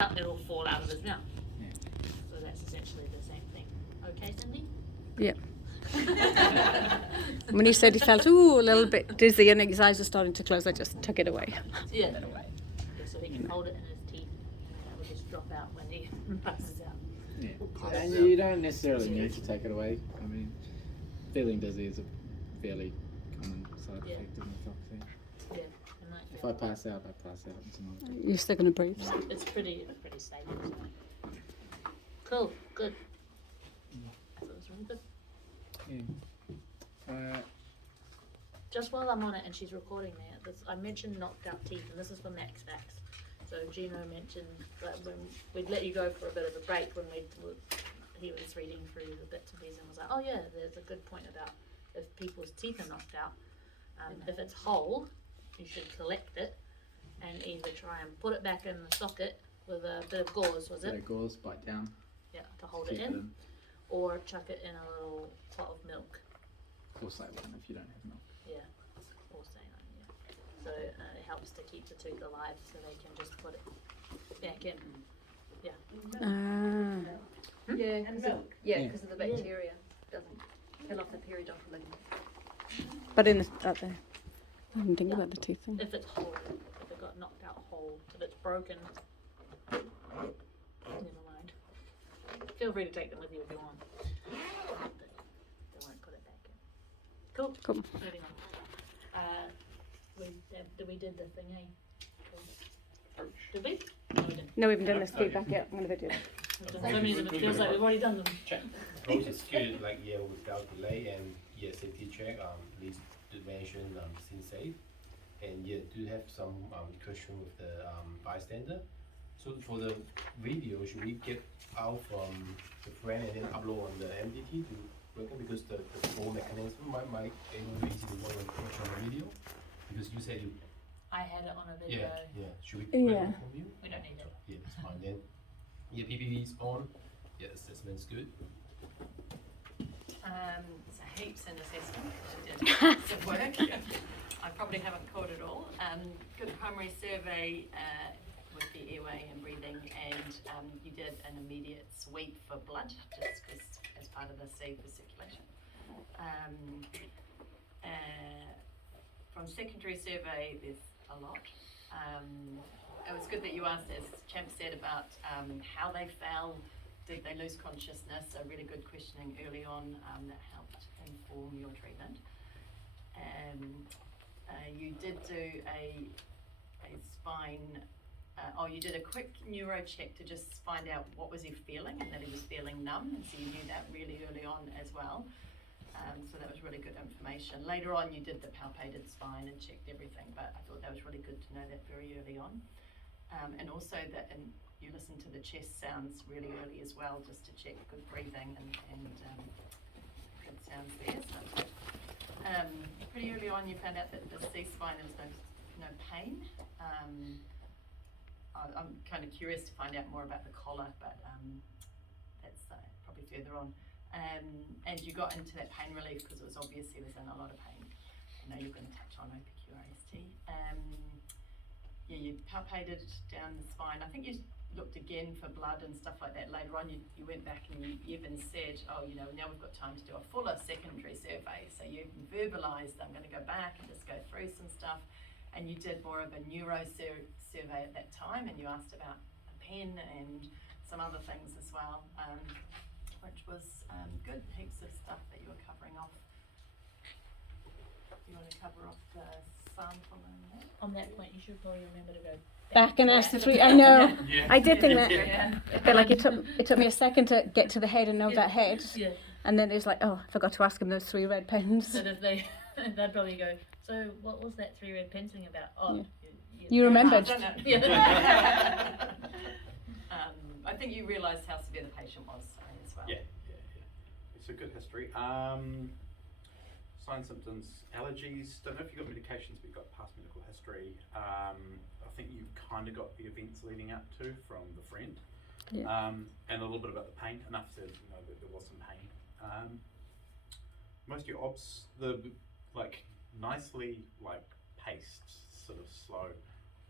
it'll fall out of his mouth. Yeah. So that's essentially the same thing. Okay, Cindy? Yeah. When he said he felt a little bit dizzy and his eyes were starting to close, I just took it away. Yeah. So he can hold it in his teeth and it will just drop out when he passes out. Yeah. And you don't necessarily need to take it away. I mean, feeling dizzy is a fairly common side effect of methoxy. Yeah. And If I pass out, I pass out. It's not You're still going to breathe. it's pretty stable. So. Cool. Good. I thought it was really good. yeah. Just while I'm on it and she's recording there, I mentioned knocked out teeth, and this is for Max Facts. So Gino mentioned that when we'd let you go for a bit of a break when he was reading through the bits and pieces and was like, oh yeah, there's a good point about if people's teeth are knocked out, if it's whole, you should collect it and either try and put it back in the socket with a bit of gauze, was it? Gauze, bite down. Yeah, to hold it in. Or chuck it in a little pot of milk. Or saline if you don't have milk. Yeah, or saline, yeah. So it helps to keep the tooth alive so they can just put it back in. Yeah. Yeah, And milk. Yeah, because of the bacteria. Doesn't kill off the periodontal ligament. But in the, out there. I didn't think about the teeth thing. If it's whole, if it got knocked out whole, if it's broken, never mind. Feel free to take them with you if you want. But they won't put it back in. Cool. Cool. Moving on. We did the thing, eh? Cool. Did we? No, we didn't. No, we haven't done this feedback yet. I'm going to do it. We've done so many of them, it feels like we've already done them. Approach is good, like without delay, and safety check. Please do mention scene safe, and do have some question with the bystander. So for the video, should we get out from the friend and then upload on the MDT to work on, because the whole mechanism might be easy to work on the video, because you said you. I had it on a video. Yeah. Should we Yeah. from you? We don't need it. Yeah, that's fine then. Yeah, PPV is on. Yeah, assessment's good. So heaps in assessment. I did some work. I probably haven't caught it all. Good primary survey with the airway and breathing, and you did an immediate sweep for blood, just because as part of the C for circulation. From secondary survey, there's a lot. It was good that you asked, as Champ said, about how they fell. Did they lose consciousness? So really good questioning early on that helped inform your treatment. You did do a spine, you did a quick neuro check to just find out what was he feeling, and that he was feeling numb, and so you knew that really early on as well. So that was really good information. Later on you did the palpated spine and checked everything, but I thought that was really good to know that very early on. And also that you listened to the chest sounds really early as well, just to check good breathing and good sounds there. So, pretty early on you found out that the C-spine there was no pain. I'm kind of curious to find out more about the collar, but that's probably further on. And you got into that pain relief because it was obvious he was in a lot of pain. I know you're going to touch on OPQ-RST. You palpated down the spine. I think you looked again for blood and stuff like that later on. You went back and you even said, oh, now we've got time to do a fuller secondary survey. So you verbalised, I'm going to go back and just go through some stuff. And you did more of a neuro survey at that time, and you asked about a pen and some other things as well, which was good. Heaps of stuff that you were covering off. You want to cover off the sample and that? On that point, you should probably remember to go Back and ask the three. I know. Yeah. I did think that. Yeah. But like it took me a second to get to the head and know that head. Yeah. And then it was like, oh, I forgot to ask him those 3 red pens. So if they'd probably go, so what was that 3 red pen thing about? Oh, Yeah. You remembered. I've done it. Yeah. I think you realised how severe the patient was as well. Yeah. It's a good history. Signs, symptoms, allergies. Don't know if you've got medications, but you've got past medical history. I think you've kind of got the events leading up to from the friend. Yeah. And a little bit about the pain, enough to know that there was some pain. Most of your obs, nicely paced, sort of slow.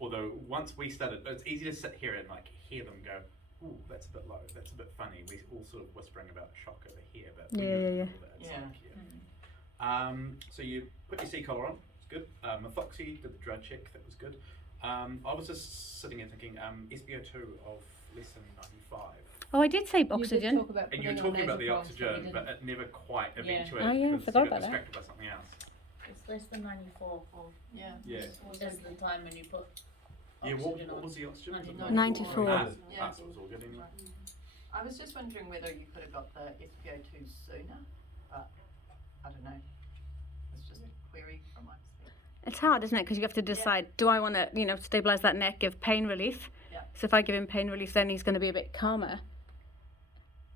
although once we started, it's easy to sit here and like hear them go, ooh, that's a bit low, that's a bit funny. We all sort of whispering about shock over here, but we Yeah, knew yeah, a yeah. little bit inside here. Mm. So you put your C collar on, it's good. Methoxy, did the drug check, that was good. I was just sitting here thinking, SpO2 of less than 95. Oh, I did say You did oxygen. talk about And you were putting on talking about the nasal probes, oxygen, we but didn't. it never quite Yeah. eventuated Oh, yeah, because forgot you got about that. distracted by something else. It's less than 94 for Yeah. Yeah. is the time when you put Yeah, oxygen what on. was the oxygen? 94. Yeah. So it was all good anyway. I was just wondering whether you could have got the SpO2 sooner, but I don't know. It's just a query from my perspective. It's hard, isn't it? Because you have to decide, do I want to, stabilise that neck, give pain relief? Yeah. So if I give him pain relief, then he's going to be a bit calmer.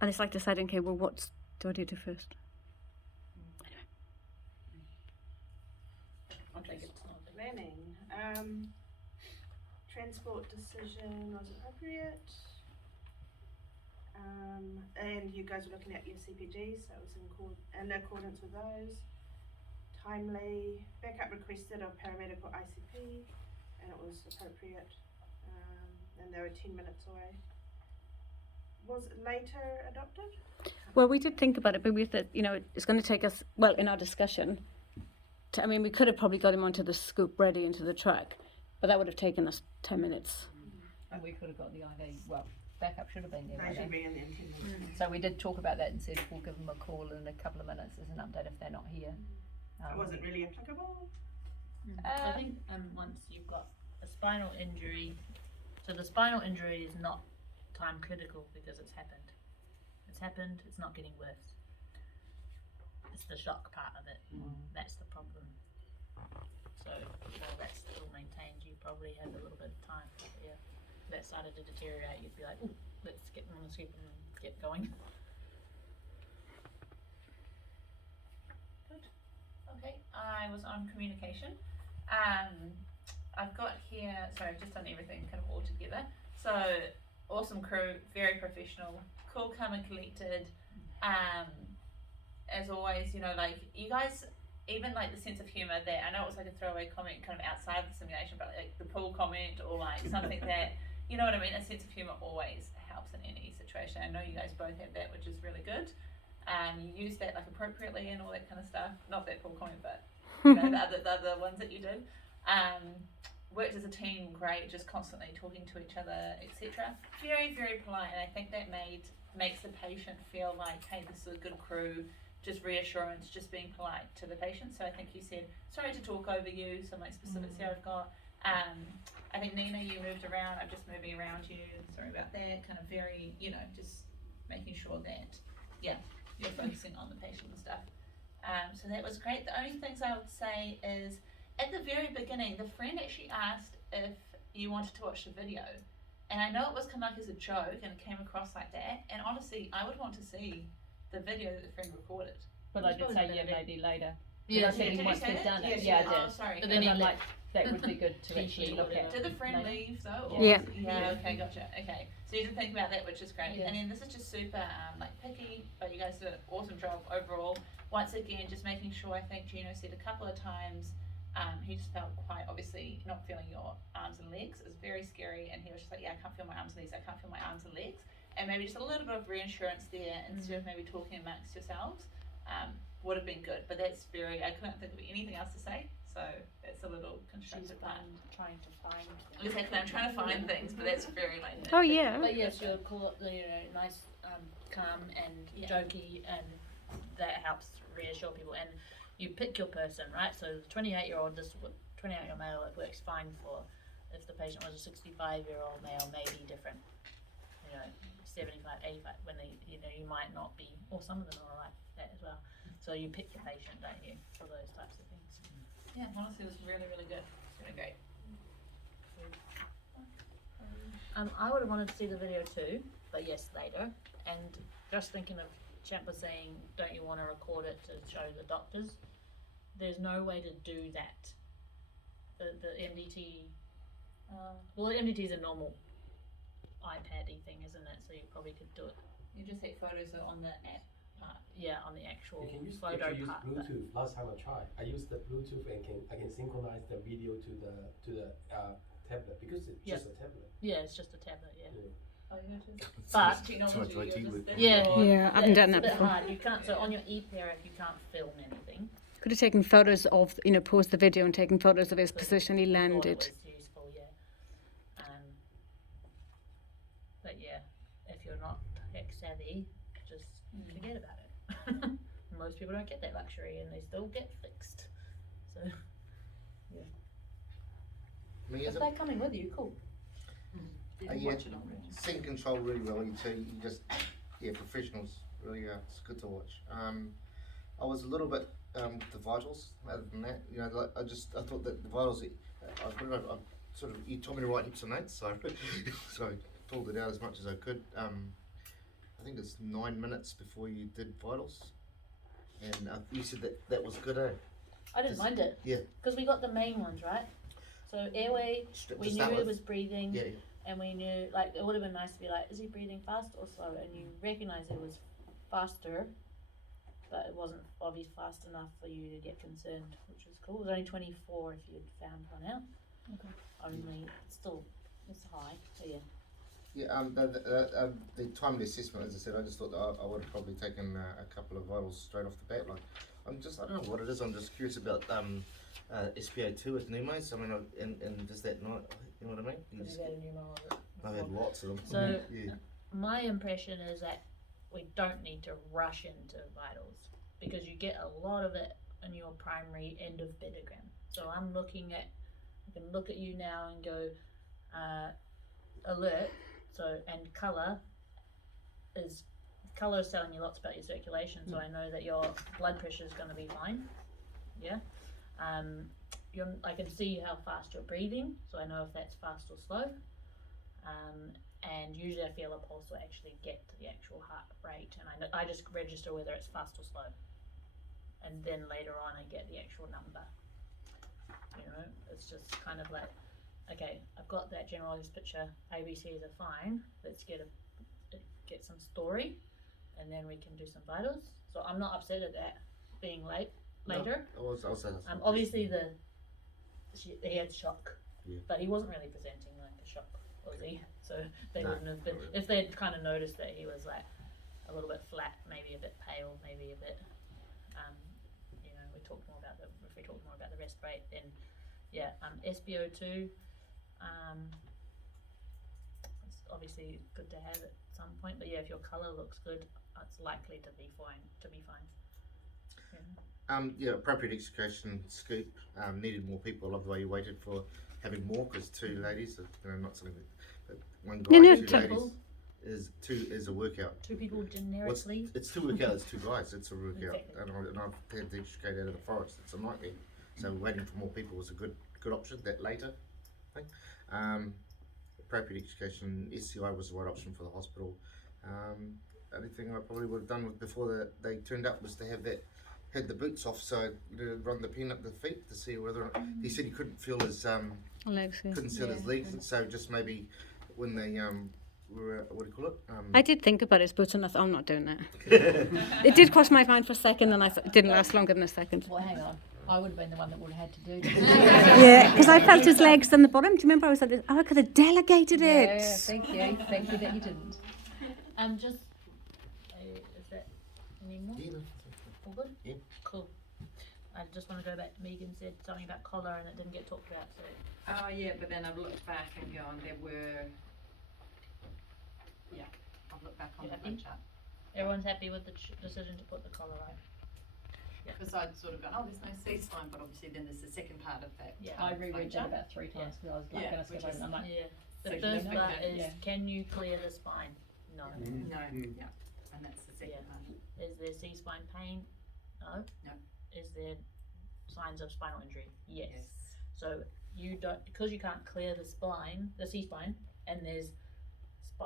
And it's like deciding, okay, well, what do I do first? Okay. Planning. Transport decision was appropriate. And you guys were looking at your CPGs, so it was in accordance with those. Timely. Backup requested of paramedical ICP, and it was appropriate. And they were 10 minutes away. Was it later adopted? Well, we did think about it, but we thought, it's going to take us, well, in our discussion, we could have probably got him onto the scoop ready into the truck, but that would have taken us 10 minutes. And we could have got the IV, well, backup should have been there by They should then. be in there in 10 minutes. So we did talk about that and said we'll give them a call in a couple of minutes as an update if they're not here. It wasn't really applicable. I think once you've got a spinal injury, so the spinal injury is not time critical because it's happened. It's happened, it's not getting worse. It's the shock part of it. That's the problem. So while that's still maintained, you probably have a little bit of time. But yeah, if that started to deteriorate, you'd be like, ooh, let's get them on the scoop and get going. Good. Okay, I was on communication. I've got here, sorry, I've just done everything kind of all together. So, awesome crew, very professional, cool, calm and collected. As always, you guys, even like the sense of humour that, I know it was like a throwaway comment kind of outside the simulation, but like the pool comment or like something that, you know what I mean, a sense of humour always helps in any situation. I know you guys both have that, which is really good. You use that like appropriately and all that kind of stuff. Not that pool comment, but the other ones that you did. Worked as a team, great, just constantly talking to each other, etc. Very, very polite, and I think that makes the patient feel like, hey, this is a good crew, just reassurance, just being polite to the patient. So I think you said, sorry to talk over you, some like specifics here I've got. I think Nina, you moved around, I'm just moving around you, sorry about that, kind of very, just making sure that, you're focusing on the patient and stuff. So that was great. The only things I would say is, at the very beginning, the friend actually asked if you wanted to watch the video. And I know it was kind of like as a joke and it came across like that. And honestly, I would want to see the video that the friend recorded. But I did Suppose say, I yeah, did. maybe later. Yeah, I said did once you say we've that? done it. Yes, Yeah, you I Oh, did. sorry. But Then then he I'm left. like, that would be good to actually look at. Did the friend later. leave though? Or Yeah. Yeah, okay, gotcha. Okay. So you did think about that, which is great. Yeah. And then this is just super picky, but you guys did an awesome job overall. Once again, just making sure, I think Gino said a couple of times, he just felt quite obviously not feeling your arms and legs. It was very scary, and he was just like, yeah, I can't feel my arms and legs, I can't feel my arms and legs. And maybe just a little bit of reassurance there instead of maybe talking amongst yourselves would have been good. But that's I couldn't think of anything else to say, so that's a little constructive part. Trying to find. Exactly, I'm trying to find things, but that's very like. Oh, yeah. But yes, you'll call it, nice, calm and jokey, and that helps reassure people. And you pick your person, right? So the 28-year-old, this 28-year-old male, it works fine for. If the patient was a 65-year-old male, maybe different. 75, 85, when they, you might not be, or some of them are like that as well. So you pick your patient, don't you, for those types of things. Yeah, honestly, it was really, really good. It's really great. I would have wanted to see the video too, but yes, later. And just thinking of Champa saying, don't you want to record it to show the doctors? There's no way to do that. The MDT, well, the MDT is a normal iPad-y thing, isn't it? So you probably could do it. You just take photos on the app part. Yeah, on the actual You can use, photo actually use part. but- Bluetooth. Last time I tried, I used the Bluetooth and I can synchronize the video to the tablet because it's Yeah. just a tablet. Yeah, it's just a tablet. Yeah. Oh, you go to But technology, IT you're with- just- yeah, Yeah, I haven't done it's that a bit before. hard. You can't. So on your e-parrot, you can't film anything. Could have taken photos of, you know, paused the video and taken photos of his But position he we thought landed. It was useful, yeah. But yeah, if you're not tech savvy, just forget about it. Most people don't get that luxury, and they still get fixed. So I mean, if is it, they're coming with you, cool. Didn't yeah. watch it on Rich. scene control really well. You just, yeah, professionals. Really, it's good to watch. I was a little bit with the vitals. Other than that, you know, like, I thought that the vitals. I sort of, you told me to write heaps of notes, so so I pulled it out as much as I could. I think it's 9 minutes before you did vitals, and you said that was good, eh? I didn't mind it. Yeah. Because we got the main ones, right? So airway, To we knew start he with. was breathing, Yeah. and we knew, like, it would have been nice to be like, is he breathing fast or slow? And you recognise it was faster, but it wasn't obviously fast enough for you to get concerned, which was cool. It was only 24 if you'd found one out. Okay. Only, still, it's high, so yeah. Yeah, the timely assessment, as I said, I just thought that I would have probably taken a couple of vitals straight off the bat. Like, I don't know what it is. I'm just curious about SPO2 with pneumos. I mean, and does that not, you know what I mean? You Because just, you had a pneumo of it I've had before. lots of them. So, yeah, my impression is that we don't need to rush into vitals because you get a lot of it in your primary end of bedogram. So I'm looking at, I can look at you now and go, alert. So, and colour is telling you lots about your circulation. So I know that your blood pressure is going to be fine. Yeah. I can see how fast you're breathing, so I know if that's fast or slow. And usually I feel a pulse will actually get to the actual heart rate, and I just register whether it's fast or slow. And then later on I get the actual number. You know, it's just kind of like, okay, I've got that generalized picture, ABCs are fine, let's get some story, and then we can do some vitals. So I'm not upset at that being later. I was Obviously he had shock, Yeah. but he wasn't really presenting like a shock, was he? So they No, wouldn't have been, if they'd kind of noticed that he was like a little bit flat, maybe a bit pale, maybe a bit, you know, if we talk more about the rest rate, then yeah, SpO2, it's obviously good to have at some point, but yeah, if your colour looks good, it's likely to be fine. Yeah. Yeah, appropriate execution scoop. Needed more people. I love the way you waited for having more, because 2 ladies, you know, not something but one guy, No, 2 two ladies is a workout. 2 people generically. It's 2 workouts, it's 2 guys. It's a workout, Exactly. and I've had to educate out of the forest. It's a nightmare. So waiting for more people was a good option. That later thing. Appropriate education, SCI was the right option for the hospital. Only thing I probably would have done before they turned up was to have had the boots off, so run the pen up the feet to see whether he said he couldn't feel his Legs, yeah. couldn't feel his legs, so just maybe when they were what do you call it? I did think about his boots and I thought, I'm not doing that. It did cross my mind for a second, and it didn't last longer than a second. Well, hang on. I would have been the one that would have had to do that. Yeah, because I felt his legs on the bottom. Do you remember I was like, this? Oh, I could have delegated it. Yeah, thank you. Thank you that you didn't. Just is that any more? Yeah. All good? Yeah. Cool. I just want to go back. Megan said something about collar and it didn't get talked about. So Oh yeah, but then I've looked back and gone, I've looked back on You the happy? flow chart. everyone's happy with the decision to put the collar right. Because I'd sort of gone, oh, there's no C-spine, but obviously then there's the second part of that. Yeah. I flow reread that chart. about 3 times because I was like, Yeah, going to skip which over is- and I'm like, Yeah. The So first you part looked at- is yeah. can you clear the spine? No. No, yeah, and that's the second part. Is there C-spine pain? No. No. Is there signs of spinal injury? Yes. Yes. So you don't, because you can't clear the spine, the C-spine, and there's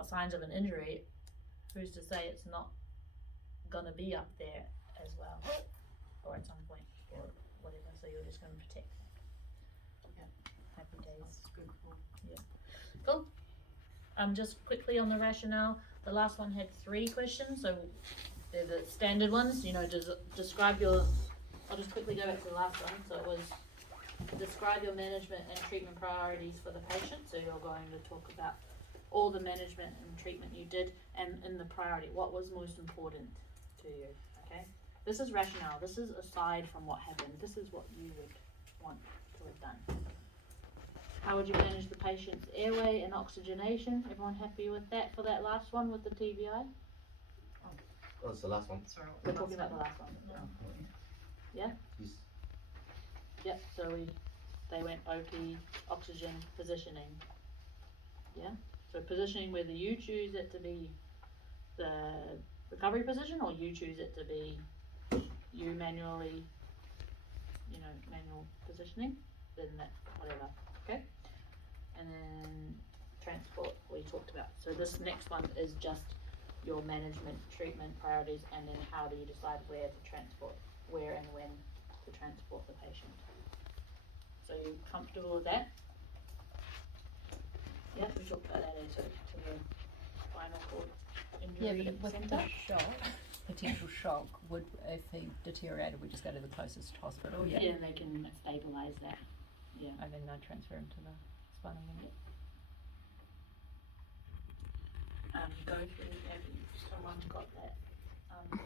signs of an injury, who's to say it's not gonna be up there as well, or at some point, or whatever, so you're just gonna protect that. Yeah. Happy days. That's good. Cool. Just quickly on the rationale, the last one had 3 questions, so they're the standard ones, you know, describe your, I'll just quickly go back to the last one, so it was describe your management and treatment priorities for the patient. So you're going to talk about all the management and treatment you did, and in the priority, what was most important to you, okay? This is rationale, this is aside from what happened, this is what you would want to have done. How would you manage the patient's airway and oxygenation? Everyone happy with that for that last one with the TBI? Oh, it's the last one. Sorry, what We're was talking the about the last one. Yes. Yep, so they went OT, oxygen, positioning. Yeah? So positioning, whether you choose it to be the recovery position or you choose it to be you manually, manual positioning, then that, whatever, okay? And then transport, we talked about. So this next one is just your management, treatment priorities, and then how do you decide where to transport, where and when to transport the patient. So you comfortable with that? Yeah, we talked about that to the spinal cord Yeah, injury but with centre. the shock, potential shock, would, if he deteriorated, we just go to the closest hospital, yeah? Yeah, they can stabilise that, yeah. And then they'd transfer him to the spinal unit. Go through, have someone got that,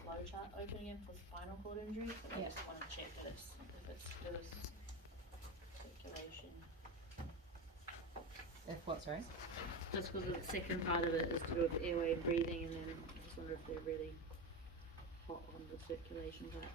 flow chart open again for spinal cord injury? But I Yeah. just wanna check that it's, if it's loose circulation. If what, sorry? Just because the second part of it is to do with airway and breathing, and then I just wonder if they're really hot on the circulation part.